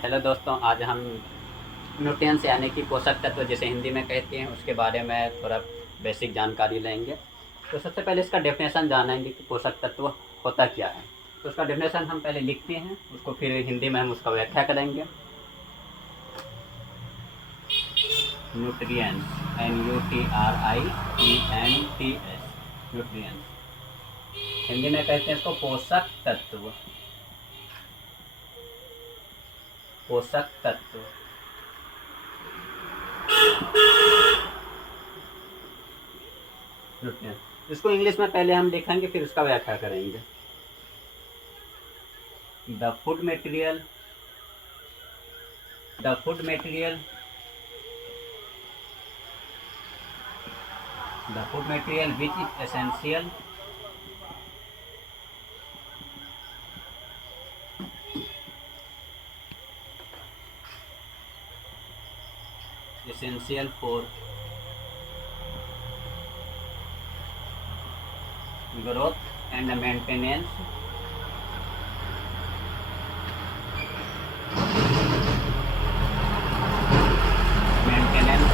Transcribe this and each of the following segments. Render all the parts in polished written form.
Hello दोस्तों, आज हम न्यूट्रिएंट्स यानी कि पोषक तत्व जिसे हिंदी में कहते हैं उसके बारे में थोड़ा बेसिक जानकारी लेंगे। तो सबसे पहले इसका डेफिनेशन जानेंगे कि पोषक तत्व होता क्या है। तो उसका डेफिनेशन हम पहले लिखते हैं, उसको फिर हिंदी में हम उसका व्याख्या करेंगे। न्यूट्रिएंट्स NUTRIENTS न्यूट्रिएंट्स, हिंदी में कहते हैं इसको पोषक तत्व। पोषक तत्व न्यूट्रिएंट्स, इसको इंग्लिश में पहले हम लिखेंगे फिर उसका व्याख्या करेंगे। The food material the food material which is essential for growth and maintenance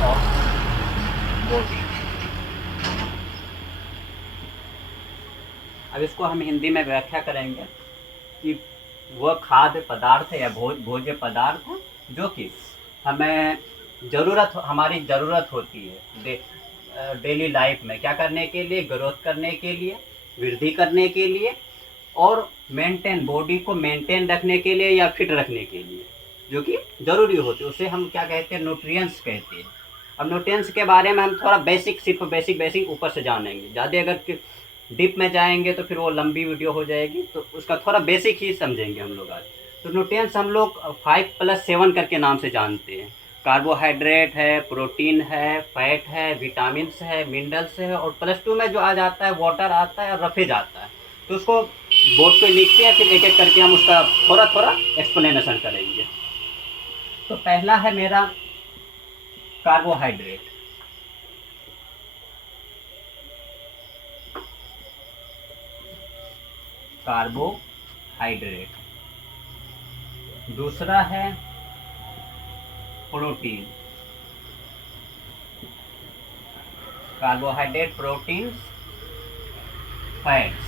of body। अब इसको हम हिंदी में व्याख्या करेंगे कि वह खाद्य पदार्थ या भोज्य पदार्थ जो कि हमें हमारी ज़रूरत होती है डेली लाइफ में क्या करने के लिए, ग्रोथ करने के लिए, वृद्धि करने के लिए और बॉडी को मेंटेन रखने के लिए या फिट रखने के लिए, जो कि ज़रूरी होती है। उसे हम क्या कहते हैं, न्यूट्रिएंट्स कहते हैं। अब न्यूट्रिएंट्स के बारे में हम थोड़ा सिर्फ बेसिक ऊपर से जानेंगे। ज़्यादा अगर डीप में जाएंगे तो फिर वो लंबी वीडियो हो जाएगी, तो उसका थोड़ा बेसिक ही समझेंगे हम लोग आज। तो न्यूट्रिएंट्स हम लोग 5+7 करके नाम से जानते हैं। कार्बोहाइड्रेट है, प्रोटीन है, फैट है, विटामिन्स है, मिनरल्स है और +2 में जो आ जाता है वाटर आता है और रफेज आता है। तो उसको बोर्ड पे लिखते हैं, फिर एक एक करके हम उसका थोड़ा एक्सप्लेनेशन करेंगे। तो पहला है मेरा कार्बोहाइड्रेट। दूसरा है protein. Carbohydrate, protein, fats.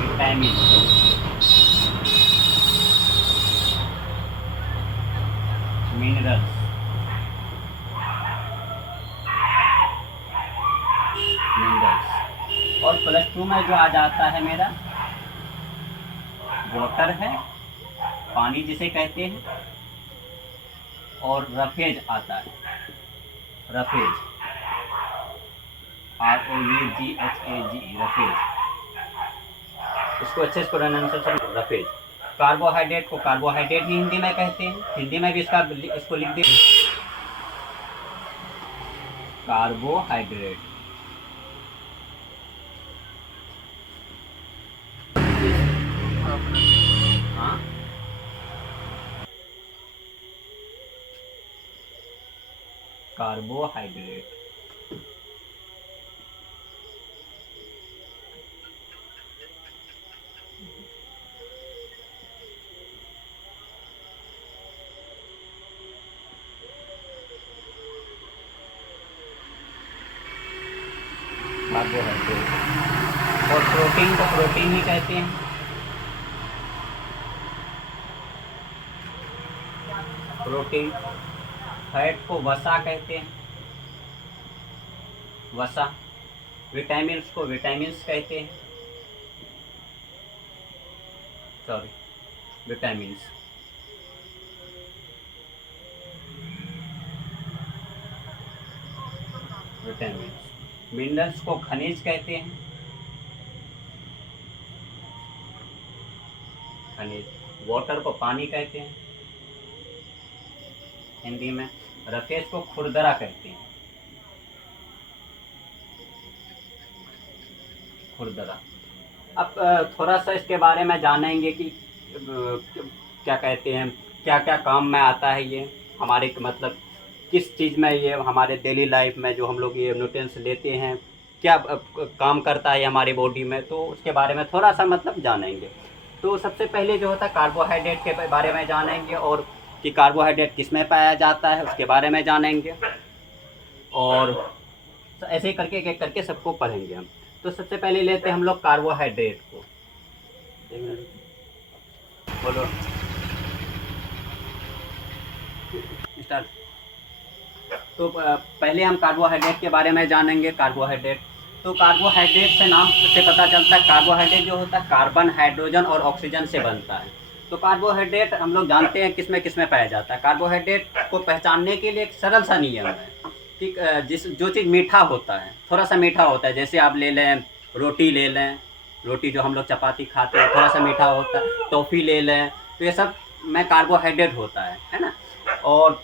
Vitamin, minerals, और +2 में जो आ जाता है मेरा वाटर है, पानी जिसे कहते हैं, और रफेज आता है। Roughage, ROUGHAGE, roughage. इसको अच्छे से प्रोनाउंसिएशन, रफेज। कार्बोहाइड्रेट को कार्बोहाइड्रेट ही हिंदी में कहते हैं। हिंदी में भी इसको लिख दे, कार्बोहाइड्रेट। हाँ, कार्बोहाइड्रेट। कार्बोहाइड्रेट और प्रोटीन को प्रोटीन ही कहते हैं। प्रोटीन। फैट को वसा कहते हैं, वसा। विटामिन्स को विटामिन्स कहते हैं, सॉरी, विटामिन्स। विटामिन्स। मिनरल्स को खनिज कहते हैं, खनिज। वाटर को पानी कहते हैं हिंदी में। रफेज को खुरदरा कहते हैं, खुरदरा। अब थोड़ा सा इसके बारे में जानेंगे कि क्या कहते हैं, क्या क्या काम में आता है ये हमारे, मतलब किस चीज़ में ये हमारे डेली लाइफ में जो हम लोग ये न्यूट्रिएंट्स लेते हैं क्या काम करता है हमारी बॉडी में, तो उसके बारे में थोड़ा सा मतलब जानेंगे। तो सबसे पहले जो होता है कार्बोहाइड्रेट के बारे में जानेंगे, और कि कार्बोहाइड्रेट किस में पाया जाता है उसके बारे में जानेंगे, और ऐसे ही करके एक एक करके सबको पढ़ेंगे हम। तो सबसे पहले लेते हैं हम लोग कार्बोहाइड्रेट को। बोलो स्टार्ट। तो पहले हम कार्बोहाइड्रेट के बारे में जानेंगे। कार्बोहाइड्रेट, तो कार्बोहाइड्रेट से नाम से पता चलता है, कार्बोहाइड्रेट जो होता है कार्बन, हाइड्रोजन और ऑक्सीजन से बनता है। तो कार्बोहाइड्रेट हम लोग जानते हैं किस में पाया जाता है। कार्बोहाइड्रेट को पहचानने के लिए एक सरल सा नियम है कि जो चीज़ मीठा होता है, थोड़ा सा मीठा होता है, जैसे आप ले लें रोटी ले लें, रोटी जो हम लोग चपाती खाते हैं थोड़ा सा मीठा होता है, टॉफ़ी ले लें, तो ये सब में कार्बोहाइड्रेट होता है ना। और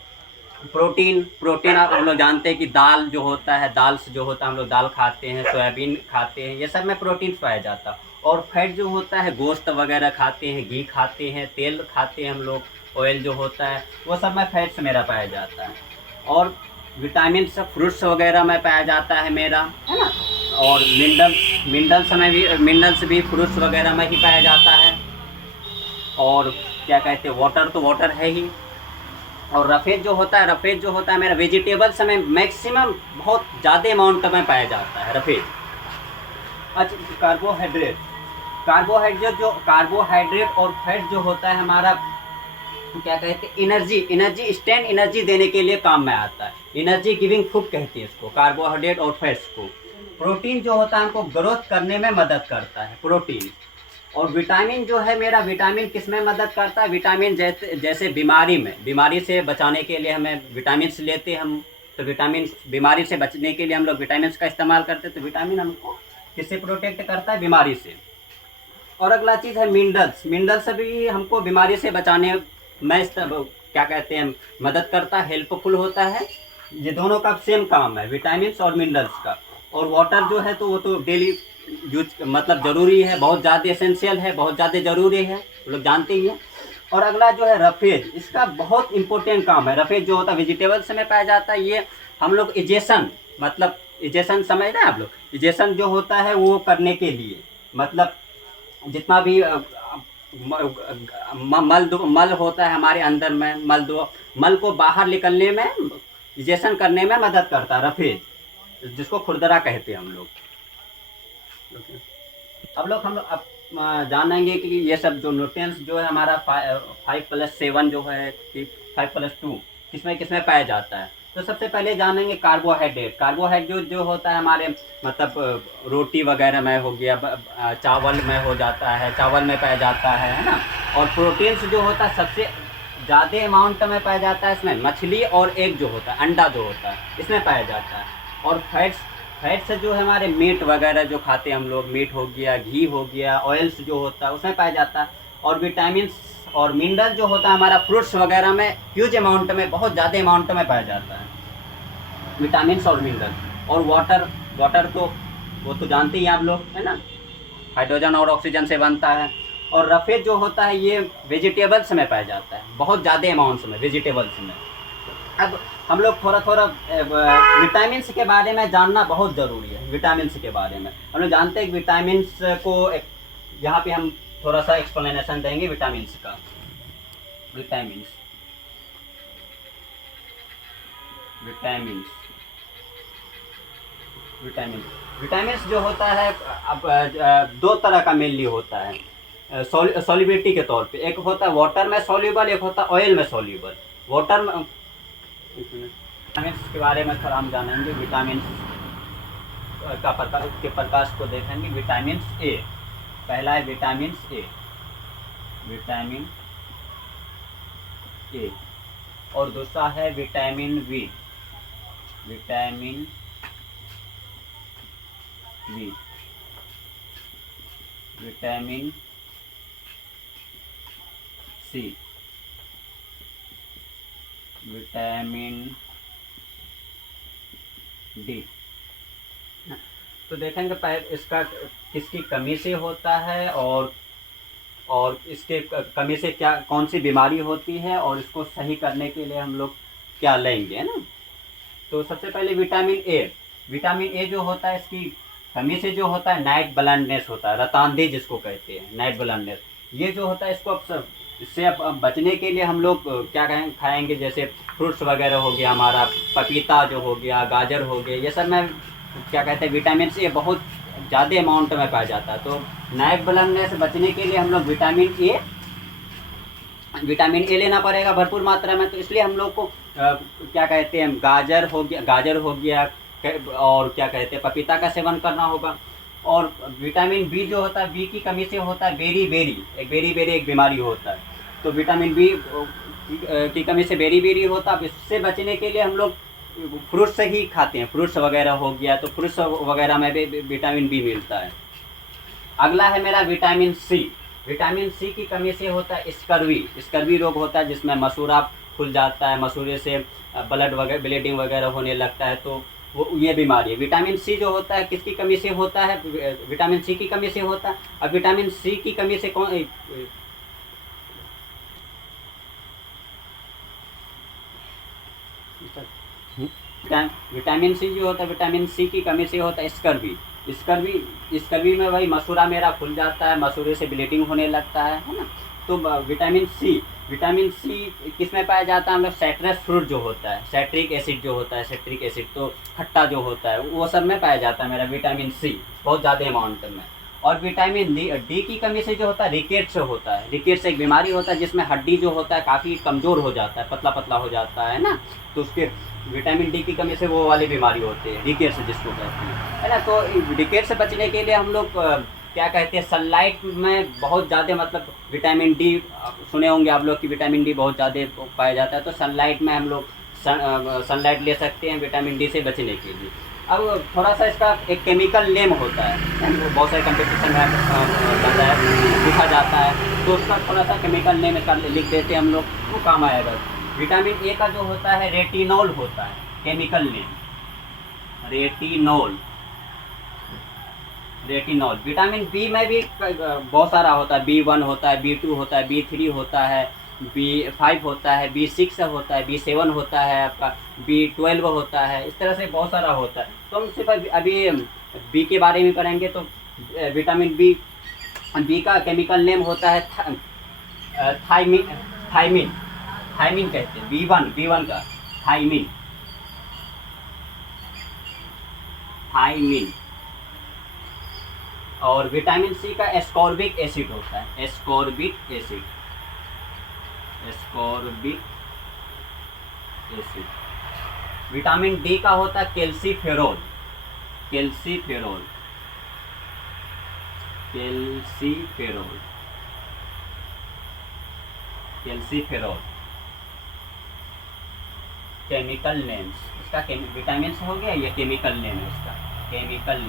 प्रोटीन आप हम लोग जानते हैं कि दाल जो होता है, दाल से जो होता है हम लोग दाल खाते हैं, सोयाबीन खाते हैं, ये सब में प्रोटीन पाया जाता है। और फैट जो होता है गोश्त वगैरह खाते हैं, घी खाते हैं, तेल खाते हैं हम लोग, ऑयल जो होता है वो सब में फैट्स मेरा पाया जाता है। और विटामिन सब फ्रूट्स वगैरह में पाया जाता है मेरा, है ना। और मिनरल्स भी फ्रूट्स वगैरह में ही पाया जाता है। और क्या कहते हैं, वाटर तो वाटर है ही। और रफेज जो होता है मेरा वेजिटेबल्स में मैक्सिमम बहुत ज़्यादा अमाउंट में पाया जाता है रफेज। अच्छा, कार्बोहाइड्रेट और फैट जो होता है हमारा क्या कहते हैं, एनर्जी देने के लिए काम में आता है। एनर्जी गिविंग फूड कहते हैं इसको, कार्बोहाइड्रेट और फैट्स को। प्रोटीन जो होता है हमको ग्रोथ करने में मदद करता है, प्रोटीन। और विटामिन जो है मेरा, विटामिन किस में मदद करता है, विटामिन जैसे बीमारी से बचाने के लिए हमें विटामिन लेते हैं हम। तो विटामिन, बीमारी से बचने के लिए हम लोग विटामिन का इस्तेमाल करते हैं। तो विटामिन हमको किससे प्रोटेक्ट करता है, बीमारी से। और अगला चीज़ है मिनरल्स भी हमको बीमारी से बचाने में क्या कहते हैं मदद करता है, हेल्पफुल होता है। ये दोनों का सेम काम है, विटामिन और मिनरल्स का। और वाटर जो है तो वो तो डेली यूज मतलब ज़रूरी है, बहुत ज़्यादा एसेंशियल है, बहुत ज़्यादा ज़रूरी है, लोग जानते ही हैं। और अगला जो है रफेज, इसका बहुत इंपॉर्टेंट काम है। रफेज जो होता है वेजिटेबल्स में पाया जाता है। ये हम लोग इजेशन, मतलब इजेशन समझ रहे हैं आप लोग, इजेशन जो होता है वो करने के लिए, मतलब जितना भी मल होता है हमारे अंदर में, मल को बाहर निकलने में, इजेशन करने में मदद करता है रफेज, जिसको खुरदरा कहते हैं हम लोग। हम लोग जानेंगे कि ये सब जो न्यूट्रिएंट्स जो है हमारा 5+7 जो है कि 5+2 किसमें पाया जाता है। तो सबसे पहले जानेंगे कार्बोहाइड्रेट जो होता है हमारे मतलब रोटी वगैरह में हो गया, चावल में हो जाता है, चावल में पाया जाता है ना। और प्रोटीन्स जो होता है सबसे ज़्यादा अमाउंट में पाया जाता है इसमें मछली और एग जो होता है, अंडा जो होता है, इसमें पाया जाता है। और फैट्स जो है हमारे मीट वगैरह जो खाते हैं हम लोग, मीट हो गया, घी हो गया, ऑयल्स जो होता है उसमें पाया जाता है। और विटामिन्स और मिनरल जो होता है हमारा फ्रूट्स वगैरह में ह्यूज अमाउंट में, बहुत ज़्यादा अमाउंट में पाया जाता है विटामिन्स और मिनरल। और वाटर तो वो तो जानते ही आप लोग, है ना, हाइड्रोजन और ऑक्सीजन से बनता है। और रफेज जो होता है ये वेजिटेबल्स में पाया जाता है, बहुत ज़्यादा अमाउंट्स में वेजिटेबल्स में। अब हम लोग थोड़ा विटामिन्स के बारे में जानना बहुत ज़रूरी है। विटामिन्स के बारे में हम लोग जानते हैं कि विटामिन्स को यहाँ पे हम थोड़ा सा एक्सप्लेनेशन देंगे विटामिन्स का। विटामिन्स जो होता है अब दो तरह का मेनली होता है सॉल्युबिलिटी के तौर पे। एक होता है वाटर में सॉल्युबल, एक होता है ऑयल में सॉल्युबल। वाटर में विटामिन्स के बारे में थोड़ा हम जानेंगे। विटामिन्स के प्रकाश को देखेंगे। विटामिन ए, पहला है विटामिन ए, और दूसरा है vitamin B, vitamin C, vitamin D. तो देखेंगे इसका किसकी कमी से होता है और इसके कमी से क्या कौन सी बीमारी होती है, और इसको सही करने के लिए हम लोग क्या लेंगे, है ना। तो सबसे पहले विटामिन ए जो होता है इसकी कमी से जो होता है नाइट ब्लाइंडनेस होता है, रतांधी जिसको कहते हैं, नाइट ब्लाइंडनेस। ये जो होता है इसको अब इससे अब बचने के लिए हम लोग क्या खाएंगे, जैसे फ्रूट्स वगैरह हो गया हमारा, पपीता जो हो गया, गाजर हो गया, ये सब में क्या कहते हैं विटामिन ए बहुत ज़्यादा अमाउंट में पाया जाता है। तो नाइट ब्लाइंडनेस से बचने के लिए हम लोग विटामिन ए लेना पड़ेगा भरपूर मात्रा में। तो इसलिए हम लोग को क्या कहते हैं गाजर हो गया और क्या कहते हैं पपीता का सेवन करना होगा। और विटामिन बी जो होता है, बी की कमी से होता है बेरी एक बीमारी होता है। तो विटामिन बी की कमी से बेरी होता है। इससे बचने के लिए हम लोग फ्रूट्स से ही खाते हैं, फ्रूट्स वगैरह हो गया, तो फ्रूट्स वगैरह में भी विटामिन बी मिलता है। अगला है मेरा विटामिन सी। विटामिन सी की कमी से होता है स्कर्वी रोग होता है, जिसमें मसूड़ा फूल जाता है, मसूड़े से ब्लीडिंग वगैरह होने लगता है, तो वो ये बीमारी है। विटामिन सी जो होता है किसकी कमी से होता है, विटामिन सी की कमी से होता है। अब विटामिन सी की कमी से विटामिन सी जो होता है, विटामिन सी की कमी से होता है स्कर्वी में वही मसूड़ा मेरा फूल जाता है, मसूड़े से ब्लीडिंग होने लगता है ना। तो विटामिन सी किस में पाया जाता है, हम लोग साइट्रस फ्रूट जो होता है, साइट्रिक एसिड जो होता है, साइट्रिक एसिड तो खट्टा जो होता है वो सब में पाया जाता है मेरा विटामिन सी बहुत ज़्यादा अमाउंट में। और विटामिन डी की कमी से जो होता है रिकेट्स होता है। रिकेट्स एक बीमारी होता है जिसमें हड्डी जो होता है काफ़ी कमज़ोर हो जाता है, पतला पतला हो जाता है ना। तो उसके विटामिन डी की कमी से वो वाली बीमारी होती है, रिकेट्स जिसको कहते हैं, है ना। तो रिकेट्स से बचने के लिए हम लोग क्या कहते हैं सनलाइट में बहुत ज़्यादा मतलब विटामिन डी सुने होंगे आप लोग कि विटामिन डी बहुत ज़्यादा पाया जाता है। तो सनलाइट में हम लोग सनलाइट ले सकते हैं विटामिन डी से बचने के लिए। अब थोड़ा सा इसका एक केमिकल नेम होता है, बहुत सारे कंपटीशन में लिखा जाता है, तो उसका थोड़ा सा केमिकल नेम इसका लिख देते हैं हम लोग, वो काम आएगा। विटामिन ए का जो होता है रेटिनॉल होता है, chemical name retinol. Vitamin B में भी बहुत सारा होता है, B1 होता है, B2 होता है, B3 होता है, B5 होता है, B6 होता है, B7 होता है, आपका B12 होता है, इस तरह से बहुत सारा होता है। तो हम सिर्फ अभी बी के बारे में करेंगे। तो विटामिन बी का केमिकल नेम होता है थायमिन कहते हैं, B1 का थायमिन। और विटामिन सी का एस्कॉर्बिक एसिड होता है, एस्कॉर्बिक एसिड। विटामिन डी का होता है कैल्सीफेरोल। केमिकल नेम्स इसका विटामिन से हो गया, ये केमिकल नेम है इसका, केमिकल